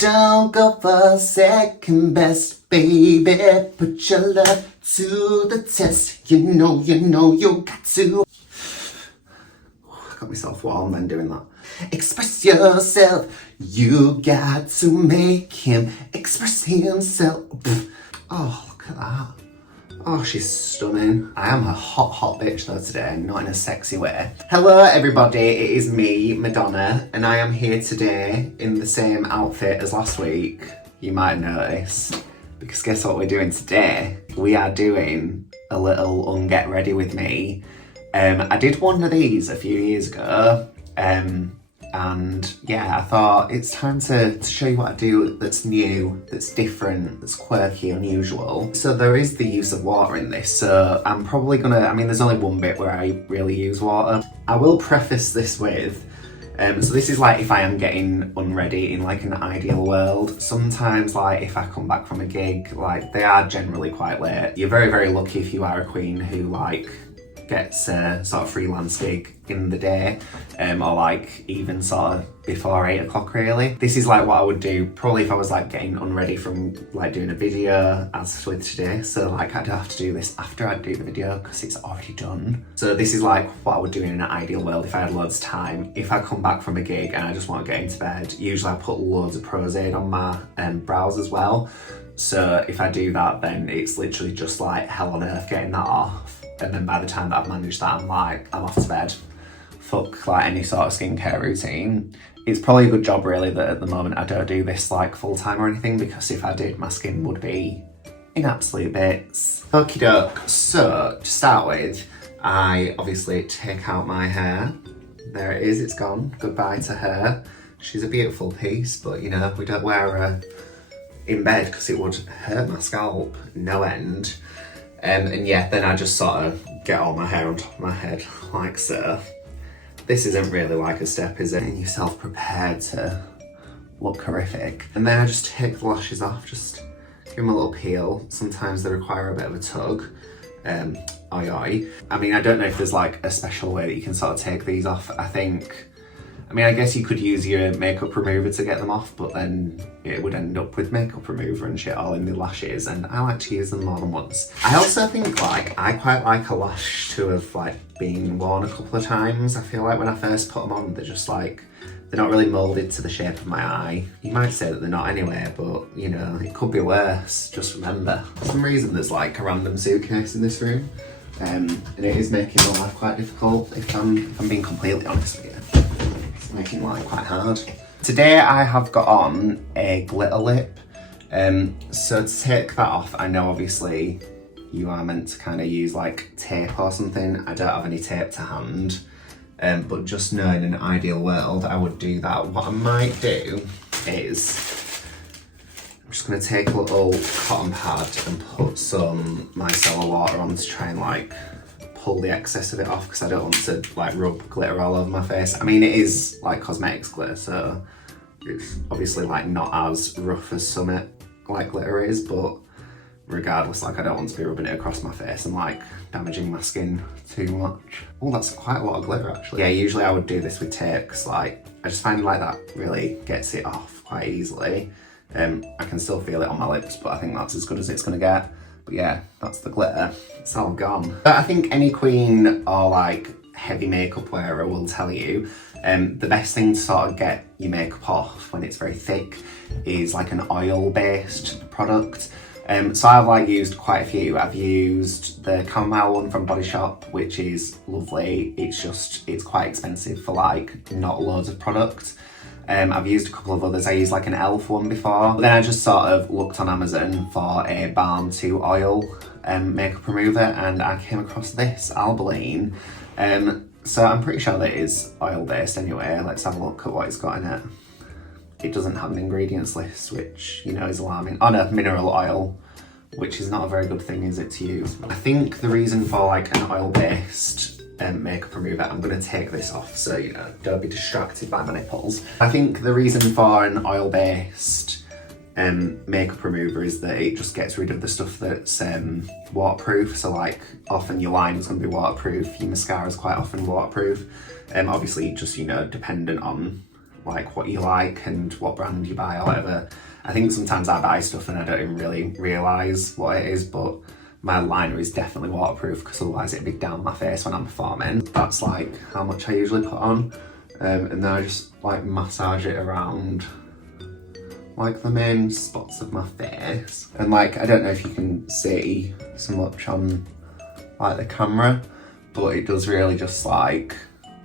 Don't go for second best, baby. Put your love to the test. You know you got to. Got myself warm then doing that. Express yourself. You got to make him express himself. Oh, look at that. Oh, she's stunning. I am a hot bitch though today, not in a sexy way. Hello everybody, it is me, Madonna, and I am here today in the same outfit as last week. You might notice, because guess what we're doing today? We are doing a little unget ready with me. I did one of these a few years ago, and yeah, I thought it's time to show you what I do that's new, that's different, that's quirky, unusual. So there is the use of water in this, so I'm probably gonna, there's only one bit where I really use water. I will preface this with, so this is like if I am getting unready in like an ideal world. Sometimes like if I come back from a gig, like they are generally quite late. You're very, very lucky if you are a queen who like gets a sort of freelance gig in the day, or like even sort of before 8 o'clock really. This is like what I would do probably if I was like getting unready from like doing a video as with today. So like I'd have to do this after I'd do the video because it's already done. So this is like what I would do in an ideal world if I had loads of time. If I come back from a gig and I just want to get into bed, usually I put loads of Prozac on my brows as well. So if I do that, then it's literally just like hell on earth getting that off. And then by the time that I've managed that, I'm off to bed. Fuck like any sort of skincare routine. It's probably a good job really that at the moment I don't do this like full time or anything, because if I did, my skin would be in absolute bits. Okie doke. So to start with, I obviously take out my hair. There it is, it's gone. Goodbye to her. She's a beautiful piece, but you know, we don't wear her in bed because it would hurt my scalp no end. And yeah, then I just sort of get all my hair on top of my head, like so. This isn't really like a step, is it? Getting yourself prepared to look horrific. And then I just take the lashes off, just give them a little peel. Sometimes they require a bit of a tug. Oi oi. I don't know if there's like a special way that you can sort of take these off. I guess you could use your makeup remover to get them off, but then it would end up with makeup remover and shit all in the lashes, and I like to use them more than once. I also think like I quite like a lash to have like been worn a couple of times. I feel like when I first put them on, they're just like, they're not really moulded to the shape of my eye. You might say that they're not anyway, but you know, it could be worse. Just remember, for some reason there's like a random suitcase in this room, and it is making my life quite difficult if I'm being completely honest with you. Making life quite hard. Today I have got on a glitter lip. So to take that off, I know obviously you are meant to kind of use like tape or something. I don't have any tape to hand, but just know in an ideal world I would do that. What I might do is I'm just going to take a little cotton pad and put some micellar water on to try and like pull the excess of it off, because I don't want to like rub glitter all over my face. It is like cosmetics glitter, so it's obviously like not as rough as some like glitter is, but regardless, like I don't want to be rubbing it across my face and like damaging my skin too much. Oh, that's quite a lot of glitter actually. Yeah, usually I would do this with tape because like I just find like that really gets it off quite easily. I can still feel it on my lips, but I think that's as good as it's gonna get. But yeah, that's the glitter. It's all gone. But I think any queen or like heavy makeup wearer will tell you the best thing to sort of get your makeup off when it's very thick is like an oil-based product. So I've like used quite a few. I've used the chamomile one from Body Shop, which is lovely. It's quite expensive for like not loads of product. I've used a couple of others. I used like an e.l.f. one before. Then I just sort of looked on Amazon for a balm to oil makeup remover, and I came across this, Albaline. So I'm pretty sure that it is oil based anyway. Let's have a look at what it's got in it. It doesn't have an ingredients list, which, you know, is alarming. Oh no, mineral oil, which is not a very good thing, is it, to use? I think the reason for like an oil based makeup remover, I'm going to take this off so you know, don't be distracted by my nipples. I think the reason for an oil-based makeup remover is that it just gets rid of the stuff that's waterproof. So like often your liner's going to be waterproof, your mascara is quite often waterproof. Obviously just, you know, dependent on like what you like and what brand you buy or whatever. I think sometimes I buy stuff and I don't even really realise what it is, but my liner is definitely waterproof because otherwise it'd be down my face when I'm performing. That's like how much I usually put on. And then I just like massage it around like the main spots of my face. And like, I don't know if you can see so much on like the camera, but it does really just like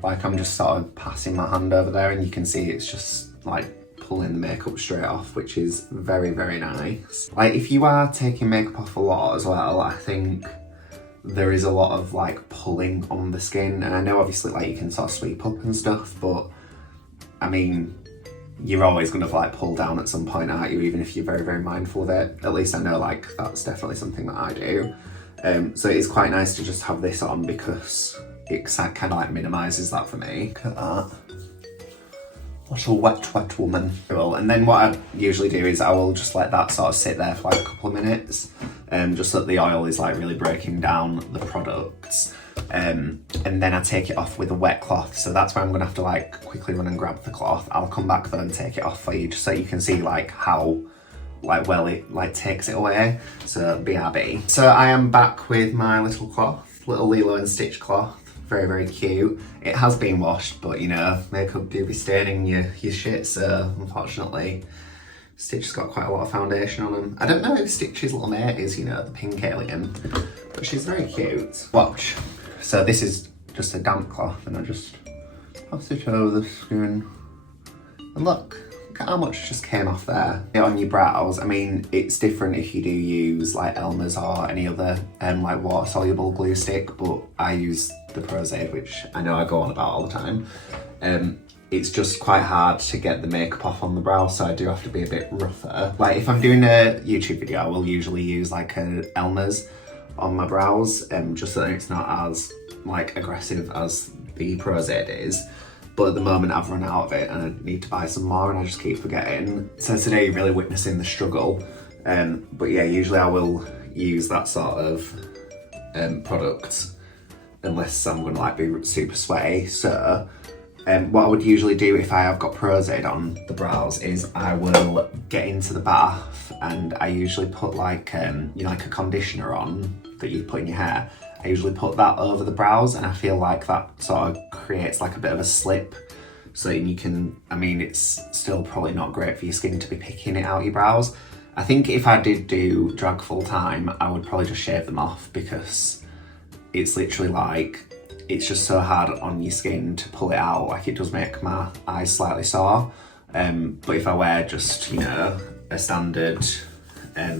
I'm just sort of passing my hand over there and you can see it's just like pulling the makeup straight off, which is very, very nice. Like if you are taking makeup off a lot as well, I think there is a lot of like pulling on the skin. And I know obviously like you can sort of sweep up and stuff, but I mean, you're always going to like pull down at some point, aren't you? Even if you're very, very mindful of it. At least I know like that's definitely something that I do. So it's quite nice to just have this on because it kind of like minimises that for me. Look at that. What a wet, wet woman. Cool. And then what I usually do is I will just let that sort of sit there for like a couple of minutes, just so that the oil is like really breaking down the products. And then I take it off with a wet cloth. So that's where I'm gonna have to like quickly run and grab the cloth. I'll come back though and take it off for you just so you can see like how like well it like takes it away. So BRB. So I am back with my little cloth, little Lilo and Stitch cloth. Very, very cute. It has been washed, but you know, makeup do be staining your shit, so unfortunately Stitch's got quite a lot of foundation on him. I don't know who Stitch's little mate is, you know, the pink alien, but she's very cute. Watch. So this is just a damp cloth and I just pass it over the skin. And look at how much just came off there. On your brows, I mean, it's different if you do use like Elmer's or any other like water soluble glue stick, but I use the Prozaid, which I know I go on about all the time. It's just quite hard to get the makeup off on the brow, so I do have to be a bit rougher. Like if I'm doing a YouTube video, I will usually use like an Elmer's on my brows, just so that it's not as like aggressive as the Prozaid is. But at the moment I've run out of it and I need to buy some more and I just keep forgetting. So today you're really witnessing the struggle. But yeah, usually I will use that sort of product unless I'm gonna like be super sweaty. So what I would usually do if I have got Prozaid on the brows is I will get into the bath and I usually put like, you know, like a conditioner on that you put in your hair. I usually put that over the brows and I feel like that sort of creates like a bit of a slip. So you can, I mean, it's still probably not great for your skin to be picking it out your brows. I think if I did do drag full time, I would probably just shave them off because it's literally like, it's just so hard on your skin to pull it out. Like it does make my eyes slightly sore. But if I wear just, you know, a standard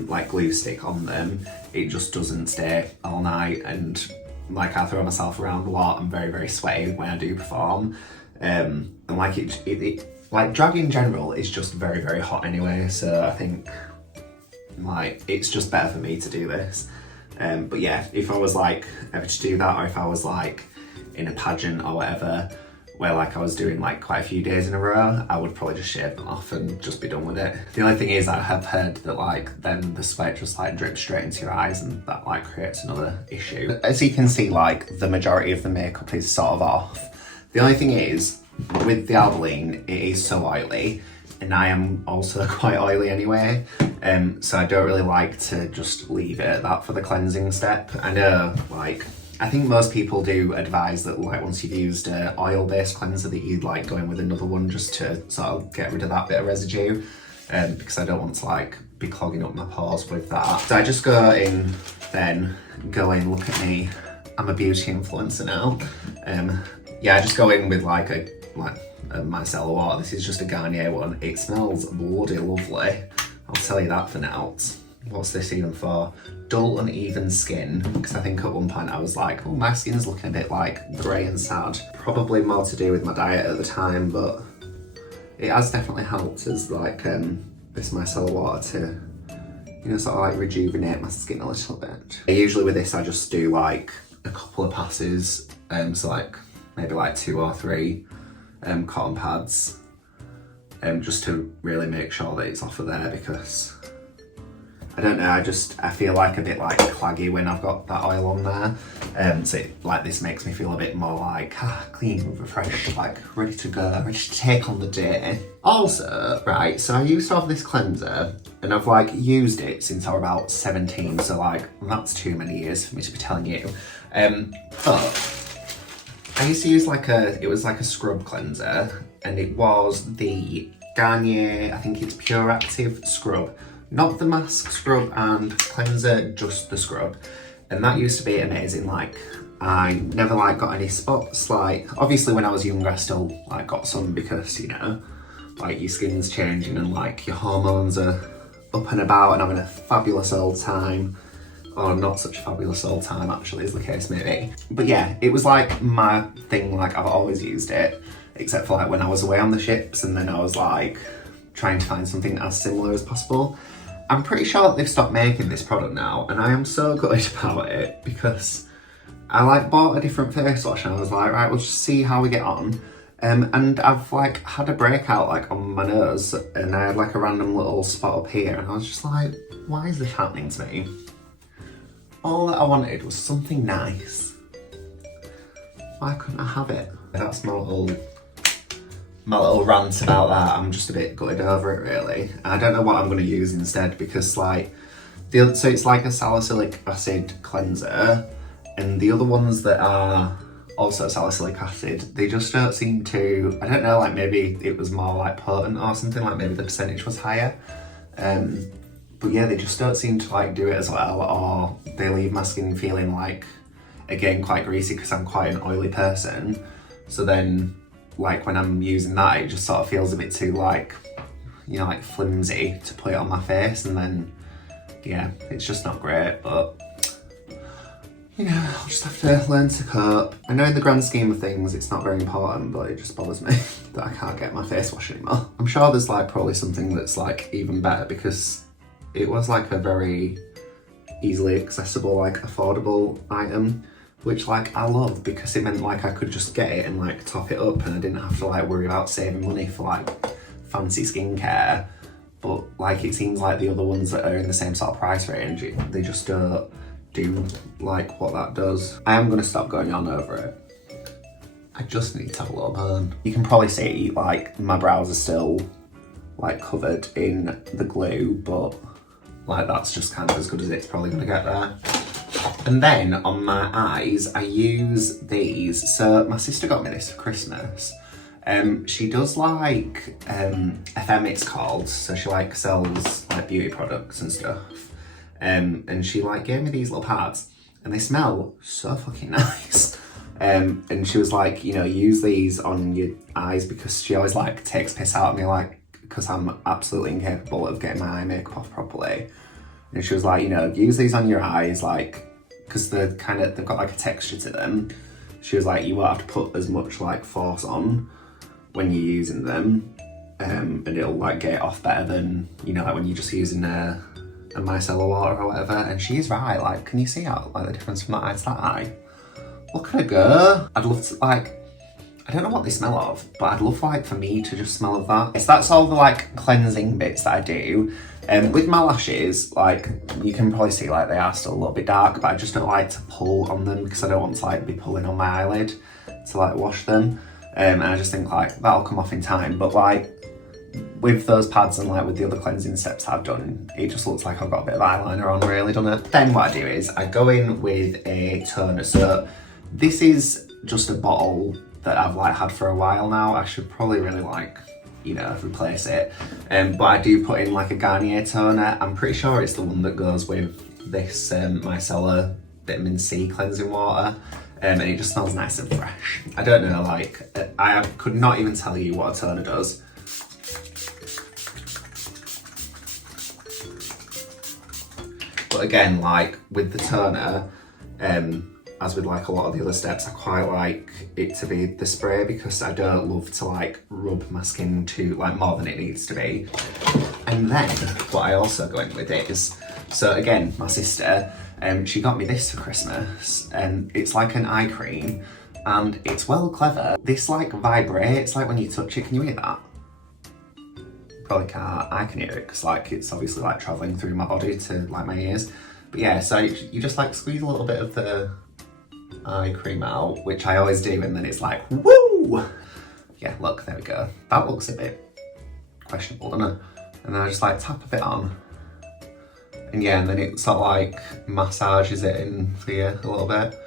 like glue stick on them, it just doesn't stay all night, and like I throw myself around a lot. I'm very, very sweaty when I do perform, and like it like drag in general is just very, very hot anyway, so I think like it's just better for me to do this. But yeah, if I was like ever to do that, or if I was like in a pageant or whatever where like I was doing like quite a few days in a row, I would probably just shave them off and just be done with it. The only thing is I have heard that like then the sweat just like drips straight into your eyes and that like creates another issue. As you can see, like the majority of the makeup is sort of off. The only thing is with the Albolene, it is so oily and I am also quite oily anyway. So I don't really like to just leave it at that for the cleansing step. I know like, I think most people do advise that like once you've used an oil-based cleanser that you'd like go in with another one just to sort of get rid of that bit of residue, because I don't want to like be clogging up my pores with that. So I just go in, look at me, I'm a beauty influencer now. Yeah, I just go in with like a micellar water. This is just a Garnier one. It smells bloody lovely. I'll tell you that for now. What's this even for? Dull, uneven skin, because I think at one point I was like, oh, my skin's looking a bit like grey and sad. Probably more to do with my diet at the time, but it has definitely helped as like this micellar water to, you know, sort of like rejuvenate my skin a little bit. Usually with this I just do like a couple of passes, so like maybe like 2 or 3 cotton pads, just to really make sure that it's off of there, because I don't know, I feel like a bit like claggy when I've got that oil on there. So like this makes me feel a bit more like clean, refreshed, like ready to go, ready to take on the day. Also, right, so I used to have this cleanser and I've like used it since I was about 17, so like that's too many years for me to be telling you. But I used to use it was like a scrub cleanser, and it was the Garnier, I think it's Pure Active Scrub. Not the mask scrub and cleanser, just the scrub. And that used to be amazing. Like, I never like got any spots. Like, obviously when I was younger, I still like got some because, you know, like your skin's changing and like your hormones are up and about and having a fabulous old time. Or not such a fabulous old time actually, as the case may be. But yeah, it was like my thing, like I've always used it, except for like when I was away on the ships and then I was like trying to find something as similar as possible. I'm pretty sure they've stopped making this product now, and I am so gutted about it because I like bought a different face wash and I was like, right, we'll just see how we get on. And I've like had a breakout like on my nose and I had like a random little spot up here and I was just like, why is this happening to me? All that I wanted was something nice. Why couldn't I have it? That's my little rant about that. I'm just a bit gutted over it really. I don't know what I'm going to use instead because like, so it's like a salicylic acid cleanser, and the other ones that are also salicylic acid, they just don't seem to, I don't know, like maybe it was more like potent or something, like maybe the percentage was higher. But yeah, they just don't seem to like do it as well, or they leave my skin feeling like, again, quite greasy because I'm quite an oily person. So then like when I'm using that, it just sort of feels a bit too like, you know, like flimsy to put it on my face, and then yeah, it's just not great. But you know, I'll just have to learn to cope. I know in the grand scheme of things it's not very important, but it just bothers me that I can't get my face wash anymore. I'm sure there's like probably something that's like even better because it was like a very easily accessible, like affordable item, which like I love because it meant like I could just get it and like top it up and I didn't have to like worry about saving money for like fancy skincare. But like it seems like the other ones that are in the same sort of price range, they just don't do like what that does. I am going to stop going on over it. I just need to have a little burn. You can probably see like my brows are still like covered in the glue, but like that's just kind of as good as it's probably going to get there. And then on my eyes, I use these. So my sister got me this for Christmas. She does like FM, it's called. So she like sells like beauty products and stuff. And she like gave me these little pads and they smell so fucking nice. And she was like, you know, use these on your eyes because she always like takes piss out of me, like, because I'm absolutely incapable of getting my eye makeup off properly. And she was like, you know, use these on your eyes, like, because they've got like a texture to them. She was like, you won't have to put as much like force on when you're using them, and it'll like get it off better than, you know, like when you're just using a micellar water or whatever. And she's right, like, can you see how like the difference from that eye to that eye? Look at her go. I'd love to like, I don't know what they smell of, but I'd love like for me to just smell of that. So that's all the like cleansing bits that I do. With my lashes, like you can probably see like they are still a little bit dark, but I just don't like to pull on them because I don't want to like be pulling on my eyelid to like wash them. And I just think like that'll come off in time. But like with those pads and like with the other cleansing steps I've done, it just looks like I've got a bit of eyeliner on really, doesn't it? Then what I do is I go in with a toner. So this is just a bottle that I've like had for a while now. I should probably really like, you know, replace it. But I do put in like a Garnier toner. I'm pretty sure it's the one that goes with this Micellar vitamin C cleansing water. And it just smells nice and fresh. I don't know, like, I could not even tell you what a toner does. But again, like with the toner, as with like a lot of the other steps, I quite like it to be the spray because I don't love to like rub my skin to like more than it needs to be. And then what I also go in with is, so again, my sister, she got me this for Christmas, and it's like an eye cream and it's well clever. This like vibrates like when you touch it. Can you hear that? probably can't, I can hear it because like it's obviously like travelling through my body to like my ears. But yeah, so you just like squeeze a little bit of the eye cream out, which I always do, and then it's like, woo! Yeah, look, there we go. That looks a bit questionable, doesn't it? And then I just like tap a bit on. And yeah, and then it sort of like massages it in for you a little bit.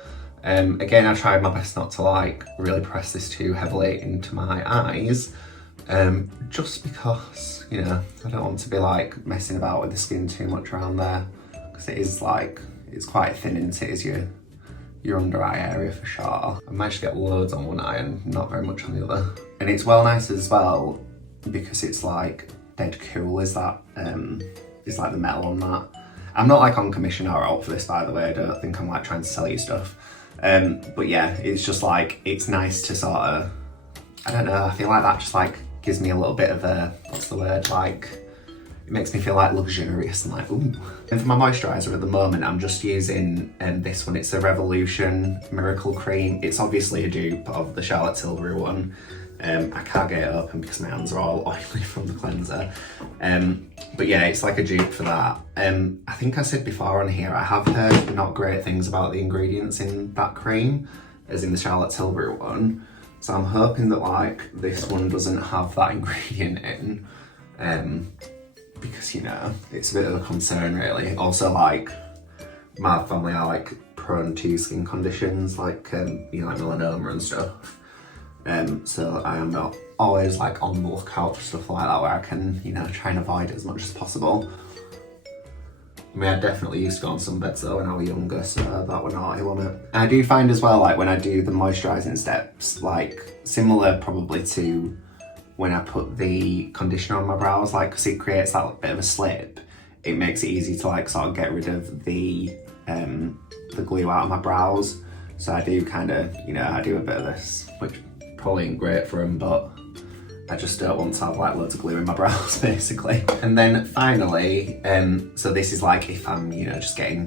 Again, I tried my best not to like really press this too heavily into my eyes, just because, you know, I don't want to be like messing about with the skin too much around there, because it is like, it's quite thin, isn't it, is your under eye area for sure. I managed to get loads on one eye and not very much on the other. And it's well nice as well because it's like dead cool, is that, is like the metal on that. I'm not like on commission or out for this, by the way. I don't think I'm like trying to sell you stuff. But yeah, it's just like, it's nice to sort of, I don't know, I feel like that just like gives me a little bit of a, what's the word, like, it makes me feel like luxurious and like, ooh. And for my moisturiser at the moment, I'm just using this one. It's a Revolution Miracle Cream. It's obviously a dupe of the Charlotte Tilbury one. I can't get it open because my hands are all oily from the cleanser. But yeah, it's like a dupe for that. I think I said before on here, I have heard not great things about the ingredients in that cream, as in the Charlotte Tilbury one. So I'm hoping that like this one doesn't have that ingredient in, because, you know, it's a bit of a concern really. Also, like, my family are like prone to skin conditions like, you know, like melanoma and stuff. So I am not always like on the lookout for stuff like that where I can, you know, try and avoid it as much as possible. I mean, I definitely used to go on sunbeds though when I was younger, so that would not on it. I do find as well, like when I do the moisturising steps, like similar probably to when I put the conditioner on my brows, like, because it creates that bit of a slip, it makes it easy to like sort of get rid of the glue out of my brows. So I do kind of, you know, I do a bit of this, which probably ain't great for them, but I just don't want to have like loads of glue in my brows basically. And then finally, so this is like if I'm, you know, just getting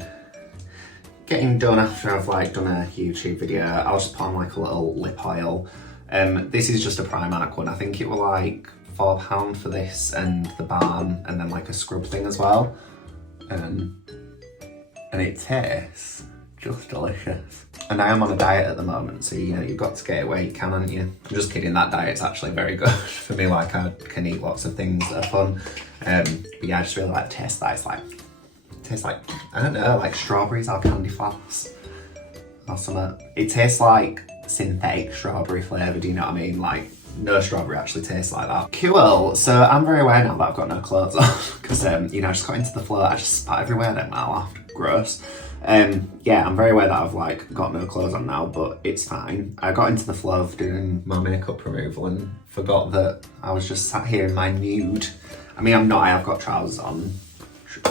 done after I've like done a YouTube video, I'll just put on like a little lip oil. This is just a Primark one. I think it was like £4 for this and the balm and then like a scrub thing as well. And it tastes just delicious. And I am on a diet at the moment, so you know, you've got to get it where you can, haven't you? I'm just kidding, that diet's actually very good for me. Like, I can eat lots of things that are fun. But yeah, I just really like the taste of that. It tastes like, I don't know, like strawberries or candy floss or something. It tastes like synthetic strawberry flavour, do you know what I mean? Like, no strawberry actually tastes like that. Cool, so I'm very aware now that I've got no clothes on, because, you know, I just got into the floor, I just spat everywhere then when I laughed. Gross. Yeah, I'm very aware that I've like got no clothes on now, but it's fine. I got into the flow of doing my makeup removal and forgot that I was just sat here in my nude. I mean, I'm not, I have got trousers on,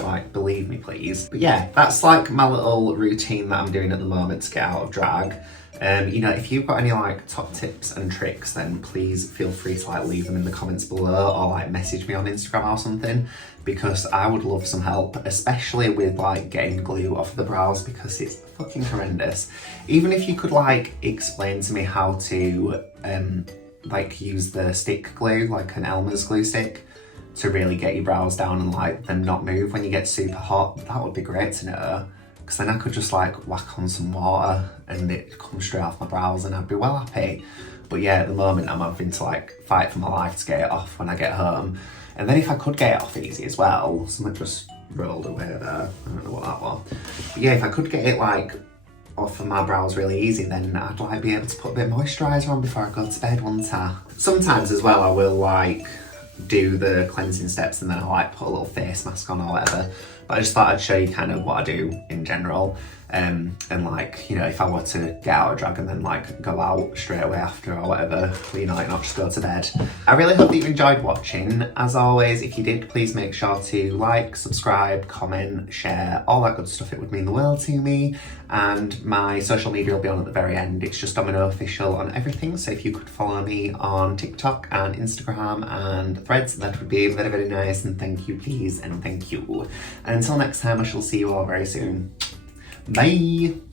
like, believe me please. But yeah, that's like my little routine that I'm doing at the moment to get out of drag. You know, if you've got any like top tips and tricks, then please feel free to like leave them in the comments below or like message me on Instagram or something, because I would love some help, especially with like getting glue off the brows, because it's fucking horrendous. Even if you could like explain to me how to like use the stick glue, like an Elmer's glue stick, to really get your brows down and like them not move when you get super hot, that would be great to know. Because then I could just like whack on some water and it comes straight off my brows and I'd be well happy. But yeah, at the moment I'm having to like fight for my life to get it off when I get home. And then if I could get it off easy as well, something just rolled away there, I don't know what that was. But yeah, if I could get it like off of my brows really easy, then I'd like be able to put a bit of moisturiser on before I go to bed, wouldn't I? Sometimes as well I will like do the cleansing steps and then I like put a little face mask on or whatever. But I just thought I'd show you kind of what I do in general. And like, you know, if I were to get out of drag and then like go out straight away after or whatever, you know, like not just go to bed. I really hope that you enjoyed watching. As always, if you did, please make sure to like, subscribe, comment, share, all that good stuff. It would mean the world to me. And my social media will be on at the very end. It's just Dominoe Official on everything. So if you could follow me on TikTok and Instagram and Threads, that would be very, very nice. And thank you, please, and thank you. And until next time, I shall see you all very soon. Bye!